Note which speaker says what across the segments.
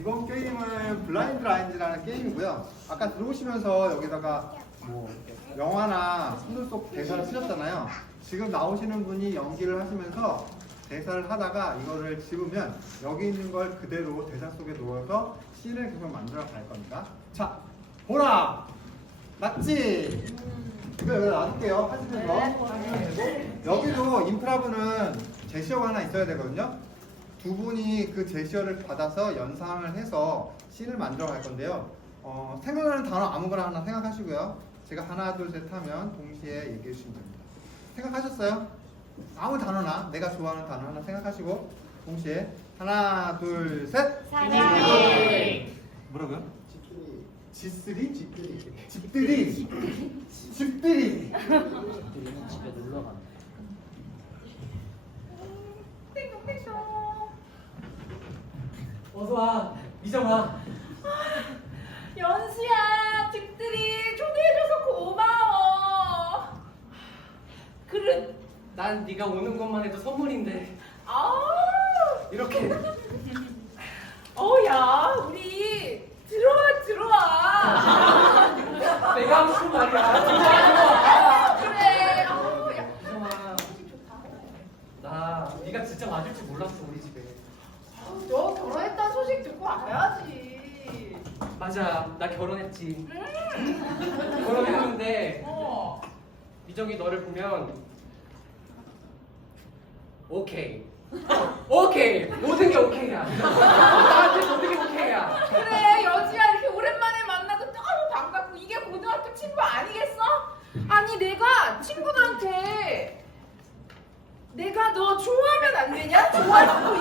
Speaker 1: 이번 게임은 블라인드 라인즈라는 게임이고요. 아까 들어오시면서 여기다가 뭐 영화나 소설 속 대사를 쓰셨잖아요. 지금 나오시는 분이 연기를 하시면서 대사를 하다가 이거를 집으면 여기 있는 걸 그대로 대사 속에 넣어서 씬을 계속 만들어 갈 겁니다. 자, 보라! 맞지? 이거 여기다 놔둘게요. 하시면서. 여기도 인프라분은 제시어가 하나 있어야 되거든요. 두 분이 그 제시어를 받아서 연상을 해서 씬을 만들어 갈 건데요. 생각나는 단어 아무거나 하나 생각하시고요. 제가 하나, 둘, 셋 하면 동시에 얘기해 주시면 됩니다. 생각하셨어요? 아무 단어나 내가 좋아하는 단어 하나 생각하시고 동시에 하나, 둘, 셋!
Speaker 2: 사랑해.
Speaker 1: 뭐라고요? 집들이? 집들이? 집들이!
Speaker 2: 집에 놀러 가. 어서 와, 미정아.
Speaker 3: 연수야, 집들이 초대해줘서 고마워. 그릇.
Speaker 2: 난 네가 오는 것만 해도 선물인데
Speaker 3: 아우.
Speaker 2: 이렇게
Speaker 3: 야, 우리 들어와.
Speaker 2: 내가 무슨 말이야? 들어와.
Speaker 3: 그래. 야,
Speaker 2: 미정아,
Speaker 3: 좋다.
Speaker 2: 나 네가 진짜 맞을 줄 몰랐어 우리 집에.
Speaker 3: 너 결혼했다는 소식 듣고 와야지.
Speaker 2: 맞아, 나 결혼했지. 결혼했는데 미정이 너를 보면 오케이 모든 게 오케이야. 나한테 모든 게 오케이야.
Speaker 3: 그래, 여지야 이렇게 오랜만에 만나도 너무 반갑고 이게 고등학교 친구 아니겠어? 아니 내가 친구들한테 내가 너 좋아하면 안 되냐? 좋아할 수도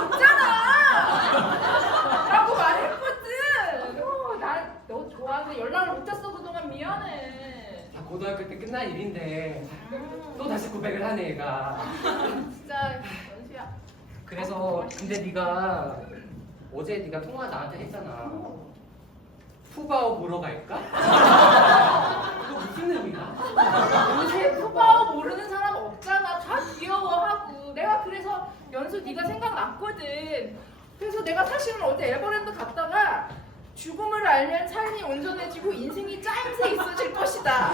Speaker 3: 있잖아 라고 말했거든. 난 너 좋아하는데 연락을 못했어 그동안. 미안해.
Speaker 2: 다 고등학교 때 끝난 일인데 또 다시 고백을 하네 얘가.
Speaker 3: 진짜 연수야.
Speaker 2: 그래서 근데 네가 어제 네가 통화 나한테 했잖아. 푸바오 보러 갈까? 그거 무슨 의미야?
Speaker 3: 요새 푸바오 모르는 사람 없잖아. 다 귀여워하고. 내가 그래서 연수 네가 생각났거든. 그래서 내가 사실은 어제 에버랜드 갔다가 죽음을 알면 삶이 온전해지고 인생이 짜임새 있어질 것이다.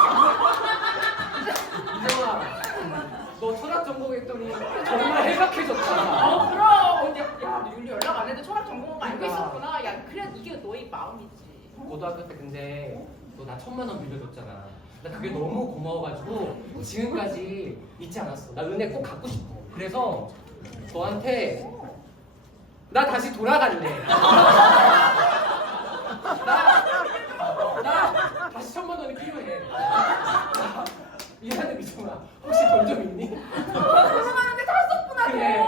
Speaker 2: 이정아, 너 철학 전공했더니 정말 해박해졌다.
Speaker 3: 그럼. 야, 율리 연락 안 해도 철학 전공한 거 알고 있었구나. 야, 그래 이게 너의 마음이지.
Speaker 2: 고등학교 때 근데 너 나 1,000만 원 빌려줬잖아. 나 그게 너무 고마워가지고 지금까지 잊지 않았어. 나 은혜 꼭 갖고 싶어. 그래서 너한테 나 다시 돌아갈래. 나 다시 1,000만 원이 필요해. 미안해 미정아. 혹시 돈 좀 있니?
Speaker 3: 고생하는데 다 썼구나.
Speaker 2: 그래.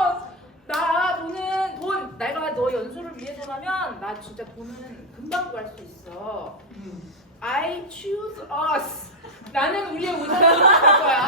Speaker 3: 돈. 내가 너 연수를 위해서라면 나 진짜 돈은 금방 구할 수 있어. I choose us. 나는 우리의 우선을 선택할 거야.